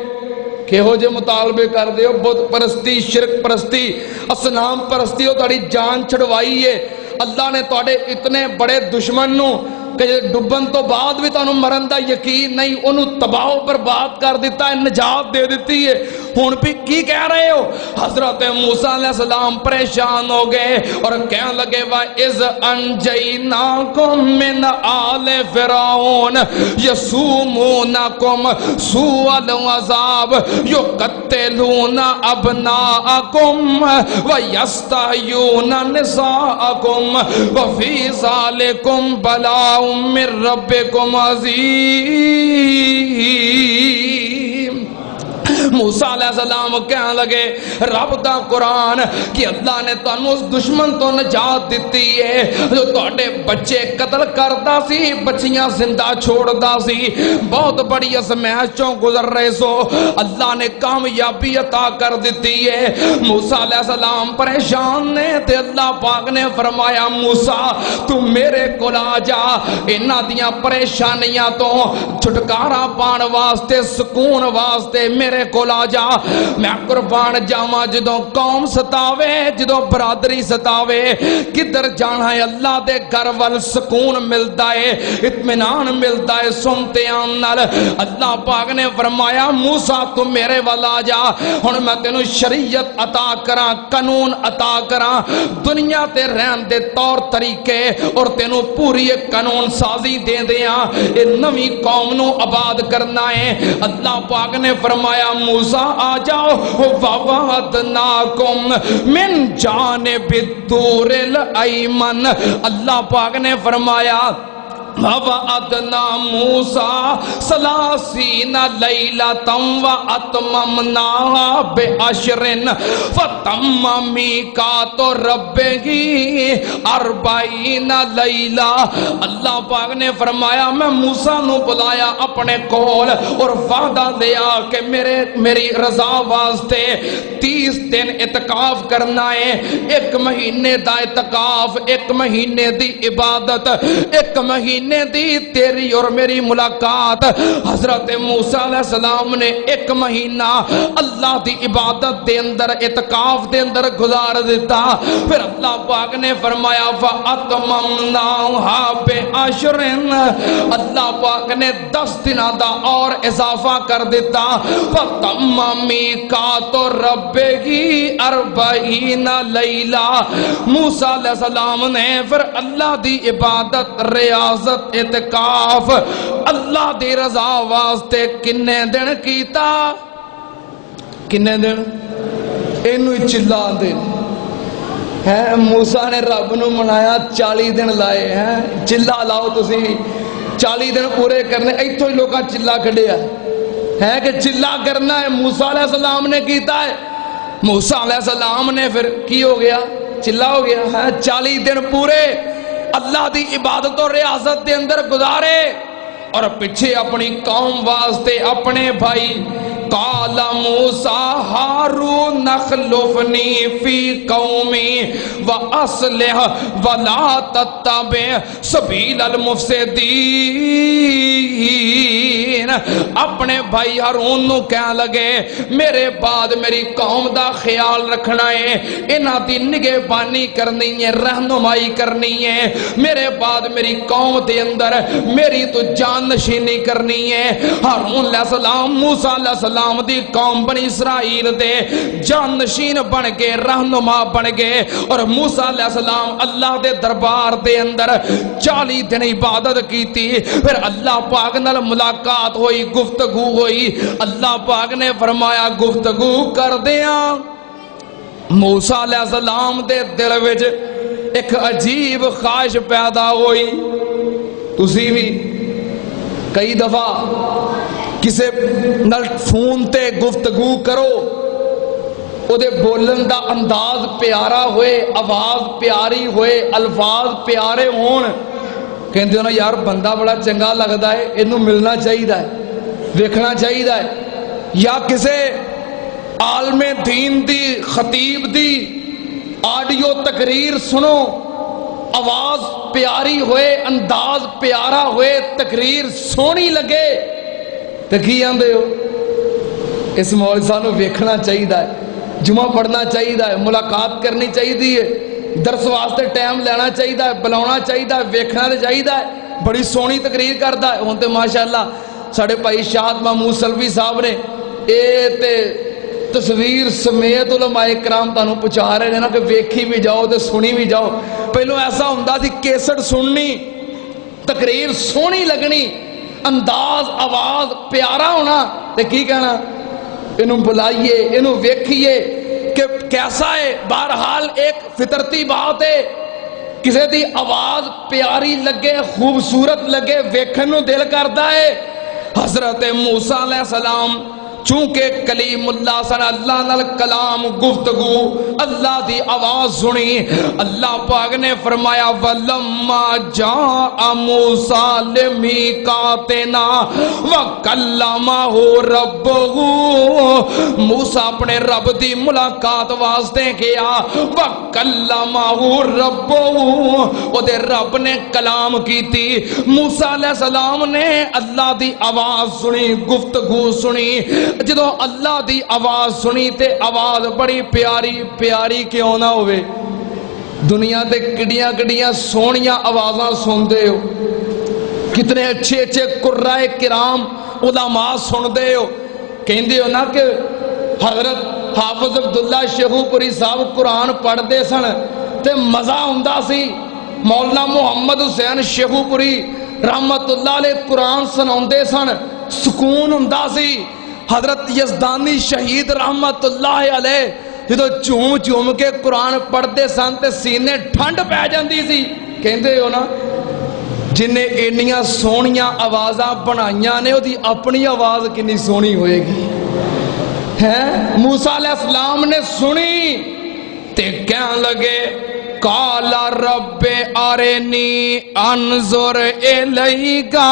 کہ ہو جے مطالبے کر دے بت پرستی شرک پرستی اصنام پرستی ہو تاری جان چھڑوائی ہے اللہ نے توڑے اتنے بڑے دشمن نو کہ ڈبن تو بعد بھی تو انہوں مرندہ یقین نہیں انہوں تباہ پر بات کر دیتا ہے نجات دے دیتی ہے ہون بھی کی کہہ رہے ہو حضرت موسیٰ علیہ السلام پریشان ہو گئے اور کہنے لگے وَإِذْ أَنْجَيْنَاكُمْ مِنْ آلِ فِرْعَوْنَ يَسُومُونَكُمْ سُوءَ الْعَذَابِ يُقَتِّلُونَ أَبْنَاءَكُمْ وَيَسْتَحْيُونَ نِسَاءَكُمْ وَفِي ذَلِكُمْ بَلَاءٌ من ربکم عظیم موسیٰ علیہ السلام کہنے لگے رب دا قرآن کہ اللہ نے تانوں اس دشمن تو نجات دیتی ہے جو تواڈے بچے قتل کردا سی بچیاں زندہ چھوڑدا سی بہت بڑی ازمائشوں گزر رہے سو اللہ نے کامیابی عطا کر دیتی ہے موسیٰ علیہ السلام پریشان نے تے اللہ پاک نے فرمایا موسیٰ تو میرے کول آ جا انہاں دیاں پریشانیاں تو چھٹکارا پان واسطے سکون واسطے میرے کو کول آ جا میں قربان جاواں جدوں قوم ستاوے جدوں برادری ستاوے کدھر جانا ہے اللہ دے گھر ول سکون ملدا ہے اطمینان ملدا ہے سنتے آن نال اللہ پاک نے فرمایا موسیٰ تو میرے ول آ جا ہن میں تینوں شریعت عطا کراں قانون عطا کراں دنیا تے رہن دے طور طریقے اور تینوں پوری ایک قانون سازی دے دیاں اے نویں قوم نو آباد کرنا ہے اللہ پاک نے فرمایا موسیٰ آ جاؤ وَوَعَدْنَاكُمْ مِنْ جَانِبِ الطُّورِ الْأَيْمَنِ اللہ پاک نے فرمایا وَوَعَدْنَا مُوسَىٰ ثَلَاثِينَ لَيْلَةً وَأَتْمَمْنَاهَا بِعَشْرٍ فَتَمَّ مِيقَاتُ رَبِّهِ 40 لَيْلَةً اللہ پاک نے فرمایا میں موسیٰ نو بلایا اپنے کول اور وعدہ دیا کہ میری رضا واسطے 30 دن اعتکاف کرنا ہے 1 مہینے دا اعتکاف 1 مہینے دی عبادت 1 مہینے دی تیری اور میری ملاقات حضرت موسیٰ علیہ السلام نے 1 مہینہ اللہ دی عبادت دے اندر اعتکاف دے اندر گزار دیتا پھر اللہ پاک نے فرمایا فَأَتْمَمْنَاهَا بِعَشْرٍ اللہ پاک نے 10 دنوں دا اور اضافہ کر دیتا فَتَمَّ مِيقَاتُ رَبِّهِ 40 لَيْلَةً موسیٰ علیہ السلام نے پھر اللہ دی عبادت ریاضت اعتکاف اللہ دی رضا واسطے کنے دن کیتا کنے دن اینو چلا دن ہے موسیٰ نے رب نو منایا 40 دن لائے ہیں چلا لاؤ تسی 40 دن پورے کرنے ایتھوں ہی لوگاں چلا کھڑیا ہے کہ چلا کرنا ہے موسیٰ علیہ السلام نے کیتا ہے موسیٰ علیہ السلام نے پھر کی ہو گیا چلا ہو گیا ہے 40 دن پورے اللہ دی عبادت اور ریاضت دے اندر گزارے اور پیچھے اپنی قوم واسطے اپنے بھائی قال موسیٰ ہارون اخلفنی فی قومی واصلح ولا تتبع سبیل المفسدین اپنے بھائی ہارون نو کہنے لگے میرے بعد میری قوم دا خیال رکھنا ہے انہاں دی نگہبانی کرنی ہے رہنمائی کرنی ہے میرے بعد میری قوم دے اندر میری تو جان نشینی کرنی ہے ہارون علیہ السلام موسیٰ علیہ السلام دی قوم بنی اسرائیل دے جان نشین بن کے رہنما بن گئے اور موسیٰ علیہ السلام اللہ دے دربار دے اندر 40 دن عبادت کی تھی پھر اللہ پاک نال ملاقات ہوئی گفتگو ہوئی اللہ پاک نے فرمایا گفتگو کر دیاں موسیٰ علیہ السلام دے دل وچ ایک عجیب خواہش پیدا ہوئی تسی بھی کئی دفعہ کسے نال فون تے گفتگو کرو او دے بولن دا انداز پیارا ہوئے آواز پیاری ہوئے الفاظ پیارے ہون کہندے ہو نا یار بندہ بڑا چنگا لگدا ہے انہوں ملنا چاہیے دیکھنا چاہیے یا کسے عالم دین دی خطیب دی آڈیو تقریر سنو آواز پیاری ہوئے انداز پیارا ہوئے تقریر سونی لگے تو کی آندے ہو اس مولوی صاحب نو ویکھنا چاہیے جمعہ پڑھنا چاہیے ملاقات کرنی چاہیے درس واسطے ٹائم لینا چاہیے بلاونا چاہیے ویکھنا چاہیے بڑی سونی تقریر کرتا ہے ہوں تو ماشاءاللہ ساڑھے بھائی شاہد محمود سلوی صاحب نے اے تے تصویر سمیت علماء کرام تانوں پہنچا رہے ہیں نا کہ ویکھی بھی جاؤ تے سنی بھی جاؤ پہلو ایسا ہوندا سی کیسٹ سننی تقریر سونی لگنی انداز آواز پیارا ہونا تے کی کہنا انہوں بلائیے انہوں ویکھیے کہ کیسا ہے بہرحال ایک فطرتی بات ہے کسی دی آواز پیاری لگے خوبصورت لگے ویکھن نو دل کردا ہے حضرت موسیٰ علیہ السلام چونکہ کلیم اللہ صلی اللہ نال کلام گفتگو اللہ دی آواز سنی اللہ پاک نے فرمایا وَلَمَّا جَاءَ مُوسَىٰ لِمِيقَاتِنَا وَكَلَّمَهُ رَبُّهُ موسیٰ اپنے رب دی ملاقات واسطے کیا وَكَلَّمَهُ رَبُّهُ او دے رب نے کلام کی تھی موسیٰ علیہ السلام نے اللہ دی آواز سنی گفتگو سنی جدوں اللہ دی آواز سنی تے آواز بڑی پیاری پیاری کیوں نہ ہوئے دنیا تے کڑیاں کڑیاں سونیاں آوازاں سندے ہو کتنے اچھے اچھے قرائے کرام علماء سندے ہو کہندے ہو نا کہ حضرت حافظ عبداللہ شیخو پوری صاحب قرآن پڑھ دے سن تے مزہ ہوندا سی مولانا محمد حسین شیخو پوری رحمت اللہ علیہ قرآن سناؤندے سن سکون ہوندا سی حضرت یزدانی شہید رحمت اللہ علیہ جدو چوم چوم کے قرآن پڑھتے سن تے سینے ٹھنڈ پہ جاندی سی کہندے ہو نا جنہیں اینیاں سونیاں آوازاں بنائیاں نے وہ دی اپنی آواز کنی سونی ہوئے گی موسیٰ علیہ السلام نے سنی تے کہنے لگے قالا رب ارنی انظر الیکا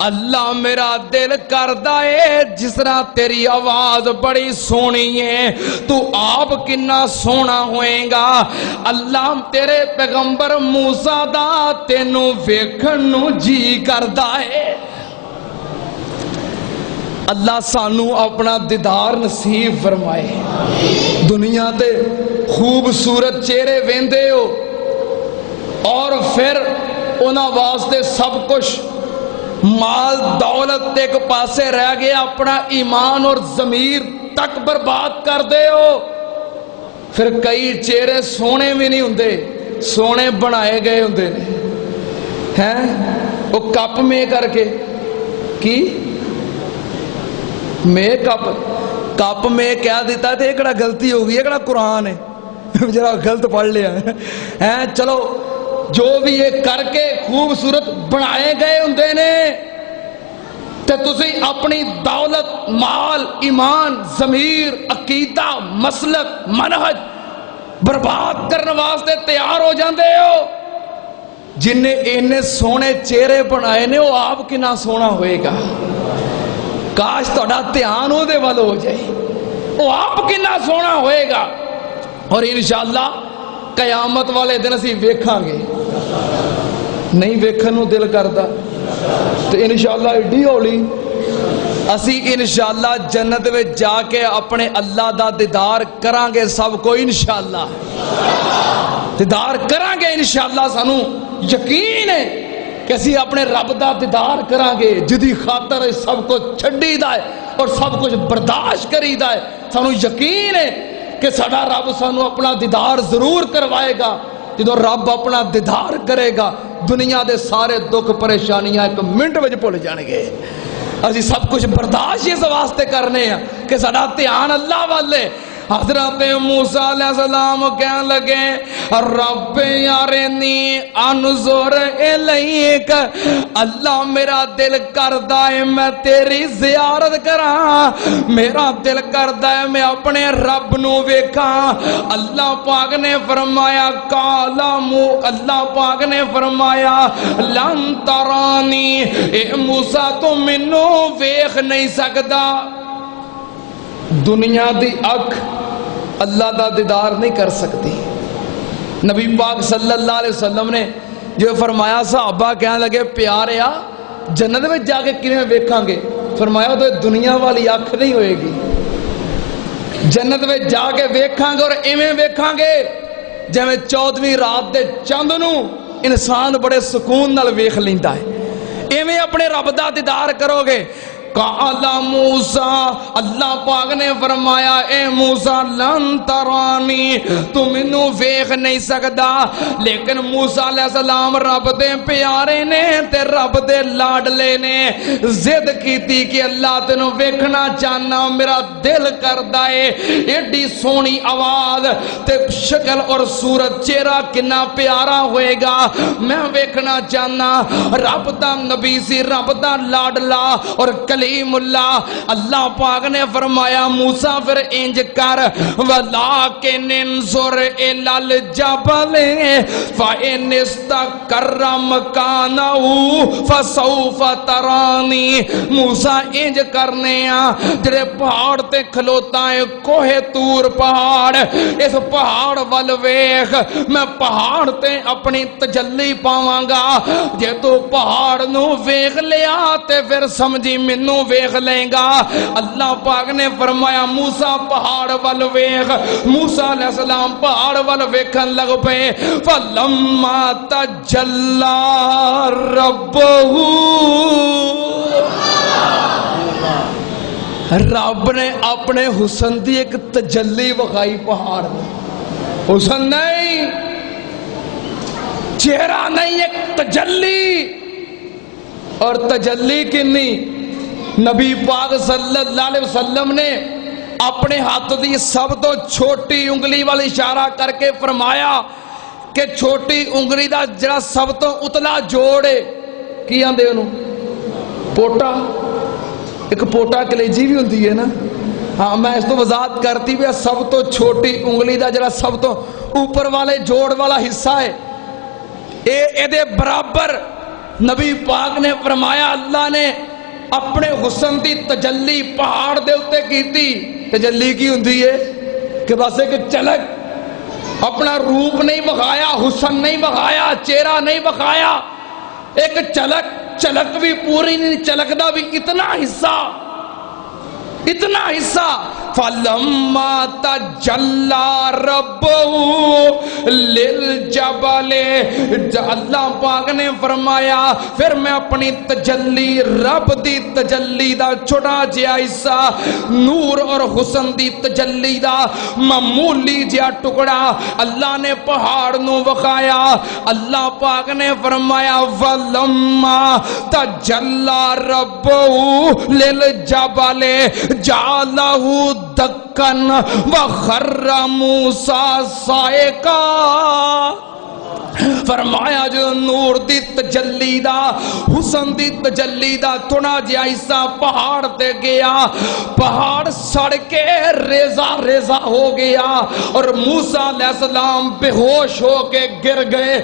اللہ میرا دل کردہ ہے جس طرح تیری آواز بڑی سونی ہے تو آپ کنا سونا ہوئیں گا اللہ تیرے پیغمبر موسیٰ دا تینوں ویکھنوں جی کردہ ہے اللہ سانو اپنا دیدار نصیب فرمائے دنیا تے خوبصورت چہرے ویندے ہو اور پھر انہاں واسطے سب کچھ مال دولت ایک پاسے رہ گیا اپنا ایمان اور ضمیر تک برباد کر دے ہو پھر کئی چہرے سونے بھی نہیں ہوندے سونے بنائے گئے ہوندے ہیں وہ کپ میں کر کے کی میک کپ میں کیا دیتا تھے ایکڑا غلطی ہوگی ایکڑا قرآن ہے جرا غلط پڑھ لیا ہے چلو جو بھی یہ کر کے خوبصورت بنائے گئے ہوندے نے تے تسی اپنی دولت مال ایمان ضمیر عقیدہ مسلک منہج برباد کرنے واسطے تیار ہو جاندے ہو جنہیں انہیں سونے چہرے بنائے نے وہ آپ کنا سونا ہوئے گا کاش توڑا دھیان ہو دے والو ہو جائے وہ آپ کنا سونا ہوئے گا اور انشاءاللہ قیامت والے دن اسی ویکھاں گے نہیں ویکھنوں دل کردا تو انشاءاللہ ایڈی ہولی اسی انشاءاللہ جنت میں جا کے اپنے اللہ دا دیدار کران گے سب کو انشاءاللہ دیدار کران گے انشاءاللہ سانو یقین ہے کہ اسی اپنے رب دا دیدار کران گے جدی خاطر سب کو چھڈی دا ہے اور سب کچھ برداشت کری دا ہے سانو یقین ہے کہ ساڈا رب سانو اپنا دیدار ضرور کروائے گا جدو رب اپنا دیدار کرے گا دنیا دے سارے دکھ پریشانیاں ایک منٹ وچ بھول جان گے اسی سب کچھ برداشت اس واسطے کرنے ہیں کہ ساڈا دھیان اللہ والے حضرت موسیٰ علیہ السلام کہنے لگے رب ارنی انظر الیک اللہ میرا دل کردہ ہے میں تیری زیارت کراں میرا دل کردہ ہے میں اپنے رب نو ویکھاں اللہ پاک نے فرمایا اللہ پاک نے فرمایا لن ترانی اے موسیٰ تو منو ویکھ نہیں سکدا دنیا دی اکھ اللہ دا دیدار نہیں کر سکتی نبی پاک صلی اللہ علیہ وسلم نے جو فرمایا صحابہ کہنے لگے پیاریا جنت میں جا کے کیویں ویکھاں گے فرمایا تو دنیا والی اکھ نہیں ہوئے گی جنت میں جا کے ویکھاں گے اور ایویں ویکھاں گے جویں 14ویں رات دے چند نو انسان بڑے سکون نال ویکھ لیندا ہے ایویں اپنے رب دا دیدار کرو گے قالا موسیٰ اللہ پاک نے فرمایا اے موسیٰ لن ترانی تم انہوں ویکھ نہیں سکدا لیکن موسیٰ علیہ السلام رب دے پیارے نے تے رب دے لاڈلے نے زد کیتی کہ اللہ تینوں ویکھنا چاہنا میرا دل کردہ ہے ایڈی سونی آواز تے شکل اور صورت چہرہ کنا پیارا ہوئے گا میں ویکھنا چاہنا رب دا نبی سی رب دا لاڈلا اور کلیم اللہ پاک نے فرمایا موسیٰ پھر انج کر وَلَٰكِنْ انظُرْ إِلَى الْجَبَلِ فَإِنِ اسْتَقَرَّ مَكَانَهُ فَسَوْفَ تَرَانِي موسیٰ انج کرنے جڑے پہاڑ تے کھلوتا ہے کوہ تور پہاڑ اس پہاڑ وال ویکھ میں پہاڑ تے اپنی تجلی پاواں گا جے تو پہاڑ نو ویکھ لیا تے پھر سمجھی مینوں ویکھ لیں گا۔ اللہ پاک نے فرمایا موسیٰ پہاڑ وال ویکھ۔ موسیٰ علیہ السلام پہاڑ وال ویکھن لگ پئے۔ فلما تجلی ربہ، رب نے اپنے حسن دی ایک تجلی وکھائی پہاڑ میں۔ حسن نہیں، چہرہ نہیں، ایک تجلی۔ اور تجلی کنی؟ نبی پاک صلی اللہ علیہ وسلم نے اپنے ہاتھ دی سب تو چھوٹی انگلی والی اشارہ کر کے فرمایا کہ چھوٹی انگلی دا جڑا سب تو اتلا جوڑے کی آندے انہوں؟ پوٹا۔ ایک پوٹا کلیجی بھی ہوندی ہے نا؟ ہاں میں اس تو وضاحت کرتی بھی سب تو چھوٹی انگلی دا جڑا سب تو اوپر والے جوڑ والا حصہ ہے، اے دے برابر نبی پاک نے فرمایا اللہ نے اپنے حسن دی تجلی پہاڑ دے اتے کی تھی۔ تجلی کی ہوندی ہے کہ بس ایک چلک، اپنا روپ نہیں بخایا، حسن نہیں بخایا، چہرہ نہیں بخایا، ایک چلک، چلک بھی پوری نہیں، چلک دا بھی اتنا حصہ، اتنا حصہ۔ فَلَمَّا تَجَلَّى رَبُّهُ لِلْجَبَلِ، اللہ پاک نے فرمایا پھر میں اپنی تجلی، رب دی تجلی دا چھوٹا جہا حصہ، نور اور حسن دی تجلی دا معمولی جہا ٹکڑا اللہ نے پہاڑ نو وکھایا۔ اللہ پاک نے فرمایا فَلَمَّا تَجَلَّى رَبُّهُ لِلْجَبَلِ جَعَلَهُ دکن وخر موسیٰ صائقا، فرمایا جو نور دی تجلی دا، حسن دی تجلی دا تھوڑا جہا حصہ پہاڑ تے گیا، پہاڑ سڑ کے ریزہ ریزہ ہو گیا اور موسیٰ علیہ السلام بے ہوش ہو کے گر گئے۔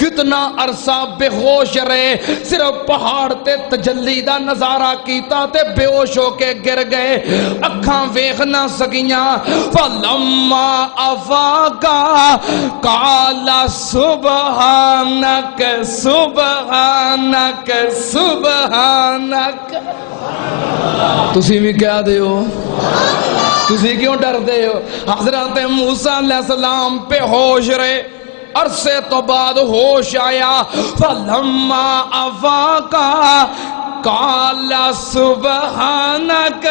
کتنا عرصہ بے ہوش رہے، صرف پہاڑ تے تجلی دا نظارہ کیتا تے بے ہوش ہو کے گر گئے، اکھاں ویکھ نہ سکیاں۔ فلما افاقا قال سبحانک سبحانک سبحانک۔ تسی بھی کیا دے ہو؟ تسی کیوں ڈر دے ہو؟ حضرت موسیٰ علیہ السلام پہ ہوش رہے، عرصے تو بعد ہوش آیا۔ فلما افاقا قال سبحانک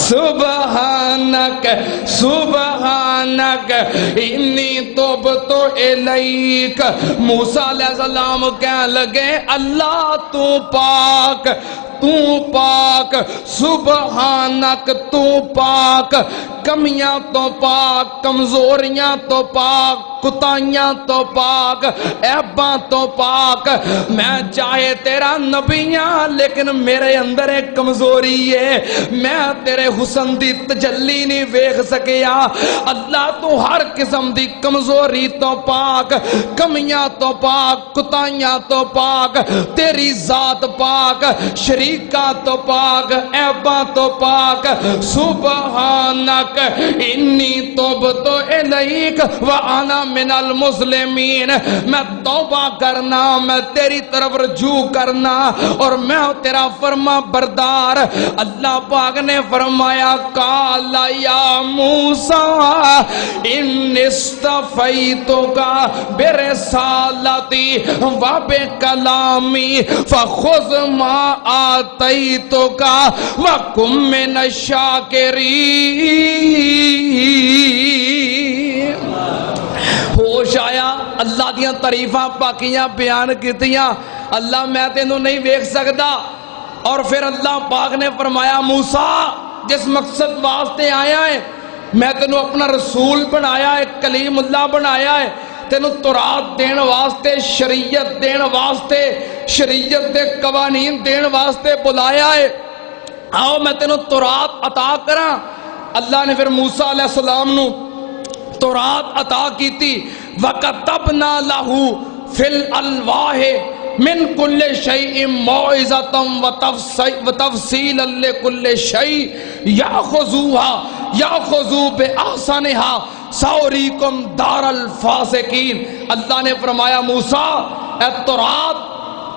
سبحانک سبحانک انی تبت الیک۔ موسیٰ علیہ السلام کہنے لگے اللہ تو پاک، تو پاک، سبحانک تو پاک، کمیاں تو پاک، کمزوریاں تو پاک، کتائیاں تو پاک، عیباں تو پاک۔ میں چاہے تیرا نبی ہاں لیکن میرے اندر ایک کمزوری ہے، میں تیرے حسن دی تجلی نہیں ویکھ سکیا۔ اللہ تو ہر قسم دی کمزوری تو پاک، کمیاں تو پاک، کتائیاں تو پاک، تیری ذات پاک، شریکہ تو پاک، عیباں تو پاک۔ سبحانک انی تبت الیک وانا من المسلمین، میں توبہ کرنا، میں تیری طرف رجوع کرنا اور میں تیرا فرما بردار۔ اللہ پاک نے فرمایا قال یا موسیٰ ان اصطفیتک برسالتی و بکلامی فخذ ما آتیتک وکن من الشاکرین۔ ہوش آیا، اللہ دیاں تعریفاں پاکیاں بیان کیتیاں، اللہ میں تینوں نہیں ویکھ سکدا۔ اور پھر اللہ پاک نے فرمایا موسیٰ جس مقصد واسطے آیا ہے میں تینوں اپنا رسول بنایا ہے، کلیم اللہ بنایا ہے، تینوں تورات دین واسطے، شریعت دین واسطے، شریعت دے قوانین دین واسطے بلایا ہے، آؤ میں تینوں تورات عطا کراں۔ اللہ نے پھر موسیٰ علیہ السلام نو تورات عطا کی تھی۔ وَكَتَبْنَا لَهُ فِي الْأَلْوَاحِ مِن كُلِّ شَيْءٍ مَوْعِظَةً وَتَفْصِيلًا لِكُلِّ شَيْءٍ يَأْخُذُوا بِأَحْسَنِهَا سَأُرِيكُمْ دَارَ الْفَاسِقِينَ۔ اللہ نے فرمایا موسیٰ اے تورات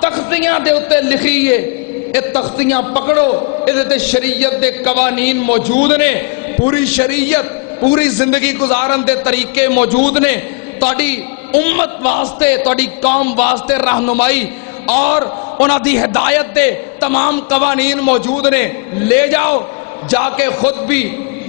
تختیاں دے اتے لکھیے، اے تختیاں پکڑو، ادھے شریعت دے قوانین موجود نے، پوری شریعت پوری زندگی گزارن دے طریقے موجود نے، تہاڈی امت واسطے تہاڈی قوم واسطے رہنمائی اور انہاں دی ہدایت دے تمام قوانین موجود نے، لے جاؤ، جا کے خود بھی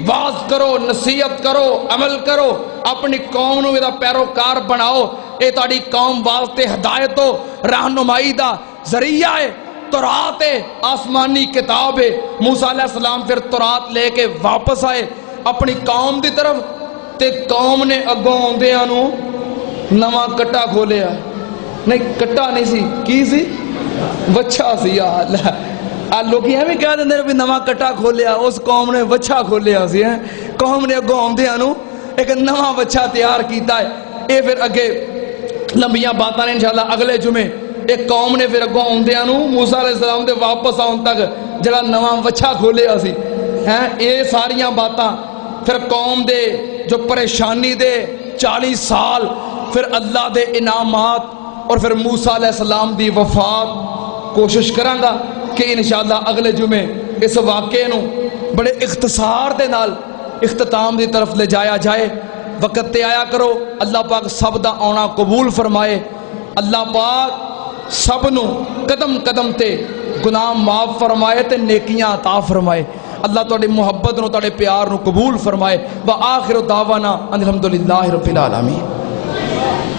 واز کرو، نصیحت کرو، عمل کرو، اپنی قوم نو دا پیروکار بناؤ، اے تہاڈی قوم واسطے ہدایت و رہنمائی دا ذریعہ ہے۔ تورات ہے، آسمانی کتاب ہے۔ موسیٰ علیہ السلام پھر تورات لے کے واپس آئے اپنی قوم دی طرف، تے قوم نے اگوں آندیاں نو نواں کٹا کھولیا، نہیں کٹا نہیں سی، کی سی؟ وچھا سی۔ یا اللہ، لوگ یہ بھی کہہ دیں بھی نواں کٹا کھولیا، اس قوم نے وچھا کھولیا سی۔ قوم نے اگوں آندیاں نو ایک نواں وچھا تیار کیتا ہے۔ اے پھر اگے لمبیاں باتاں نے انشاءاللہ اگلے جمعے، ایک قوم نے پھر اگوں آندیاں نو موسیٰ علیہ السلام دے واپس آن تک جڑا نواں وچھا کھولیا سی، اے ساریاں باتاں پھر قوم دے جو پریشانی دے 40 سال، پھر اللہ دے انعامات، اور پھر موسیٰ علیہ السلام دی وفات۔ کوشش کروں گا کہ انشاءاللہ اگلے جمعے اس واقعے نو بڑے اختصار دے نال اختتام دی طرف لے جایا جائے۔ وقت تے آیا کرو، اللہ پاک سب دا آنا قبول فرمائے، اللہ پاک سب نو قدم قدم تے گناہ معاف فرمائے تے نیکیاں عطا فرمائے۔ اللہ تہاڈی محبت نو، تہاڈے پیار نو قبول فرمائے۔ وآخر دعوانا ان الحمدللہ رب العالمین۔